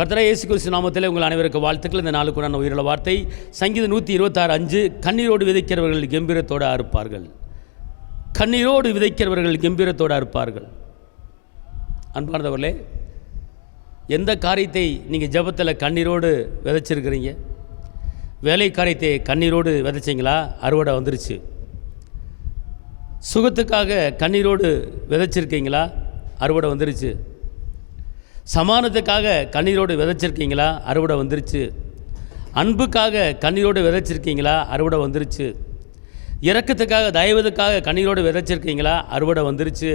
கர்த்தராகிய இயேசு கிறிஸ்து நாமத்திலே உங்கள் அனைவருக்கு வாழ்த்துக்கள். இந்த நாளுக்குண்டான உயிருள்ள வார்த்தை சங்கீதம் 126:5. கண்ணீரோடு விதைக்கிறவர்கள் கம்பீரத்தோடு அறுப்பார்கள். கண்ணீரோடு விதைக்கிறவர்கள் கம்பீரத்தோடு அறுப்பார்கள். அன்பானவர்களே, எந்த காரியத்தை நீங்கள் ஜெபத்தில் கண்ணீரோடு விதைச்சிருக்கிறீங்க? வேலை காரியத்தை கண்ணீரோடு விதைச்சிங்களா? அறுவடை வந்துருச்சு. சுகத்துக்காக கண்ணீரோடு விதைச்சிருக்கீங்களா? அறுவடை வந்துருச்சு. சமானத்துக்காக கண்ணீரோடு விதைச்சிருக்கீங்களா? அறுவடை வந்துருச்சு. அன்புக்காக கண்ணீரோடு விதைச்சிருக்கீங்களா? அறுவடை வந்துருச்சு. இரக்கத்துக்காக தயவுக்காக கண்ணீரோடு விதைச்சிருக்கீங்களா? அறுவடை வந்துருச்சு.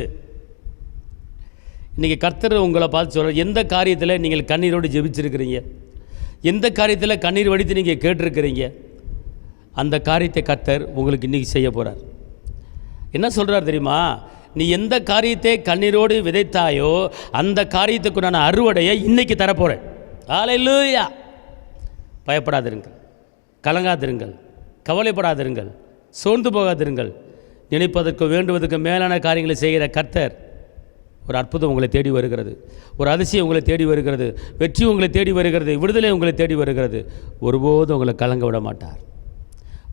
இன்றைக்கி கர்த்தர் உங்களை பார்த்து சொல்கிற, எந்த காரியத்தில் நீங்கள் கண்ணீரோடு ஜெபிச்சிருக்கிறீங்க, எந்த காரியத்தில் கண்ணீர் வடித்து நீங்கள் கேட்டிருக்கிறீங்க, அந்த காரியத்தை கர்த்தர் உங்களுக்கு இன்றைக்கி செய்ய போகிறார். என்ன சொல்கிறார் தெரியுமா? நீ எந்த காரியத்தை கண்ணீரோடு விதைத்தாயோ அந்த காரியத்துக்கு நான் அறுவடையை இன்றைக்கி தரப்போகிறேன். ஹல்லேலூயா! பயப்படாதிருங்கள், கலங்காதிருங்கள், கவலைப்படாதிருங்கள், சோர்ந்து போகாதிருங்கள். நினைப்பதற்கு வேண்டுவதற்கு மேலான காரியங்களை செய்கிற கர்த்தர் ஒரு அற்புதம் உங்களை தேடி வருகிறது. ஒரு அதிசயம் உங்களை தேடி வருகிறது. வெற்றி உங்களை தேடி வருகிறது. விடுதலை உங்களை தேடி வருகிறது. ஒருபோதும் உங்களை கலங்க விட மாட்டார்.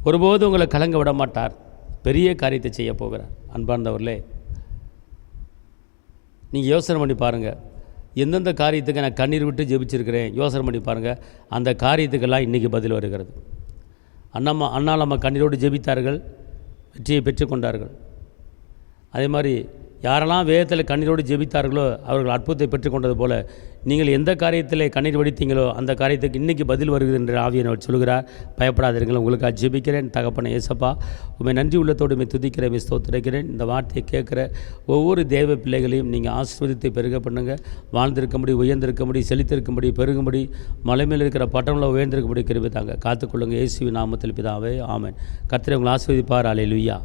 ஒருபோதும் உங்களை கலங்க விட மாட்டார். பெரிய காரியத்தை செய்ய போகிறார். அன்பார்ந்தவர்களே, நீங்கள் யோசனை பண்ணி பாருங்கள். எந்தெந்த காரியத்துக்கு நான் கண்ணீர் விட்டு ஜெபிச்சிருக்கிறேன், யோசனை பண்ணி பாருங்கள். அந்த காரியத்துக்கெல்லாம் இன்றைக்கி பதில் வருகிறது. அண்ணாம கண்ணீரோடு ஜெபித்தார்கள், வெற்றியை பெற்றுக்கொண்டார்கள். அதே மாதிரி யாரெல்லாம் வேதத்தில் கண்ணீரோடு ஜெபித்தார்களோ அவர்கள் அற்புதத்தை பெற்றுக்கொண்டது போல நீங்கள் எந்த காரியத்தில் கண்ணீர் வடித்தீங்களோ அந்த காரியத்துக்கு இன்றைக்கி பதில் வருகிறது என்று ஆவியானவர் சொல்கிறார். பயப்படாதீர்கள். உங்களுக்காக ஜெபிக்கிறேன். தகப்பனே ஏசப்பா, உண்மை நன்றி உள்ளத்தோடு துதிக்கிறேன், ஸ்தோத்திரிக்கிறேன். இந்த வார்த்தையை கேட்குற ஒவ்வொரு தேவ பிள்ளைகளையும் நீங்கள் ஆசீர்வதித்து பெருக பண்ணுங்கள். வாழ்ந்திருக்கும்படி, உயர்ந்திருக்கும்படி, செழித்திருக்கும்படி, பெருகும்படி, மலை மேல் இருக்கிற பட்டணத்தில் உயர்ந்திருக்கும்படி கிருபை தாங்க. காத்துக்கொள்ளுங்கள். இயேசுவின் நாமத்தில் பிதாவே, ஆமென். கர்த்தர் உங்களை ஆசீர்வதிப்பார். அல்லேலூயா.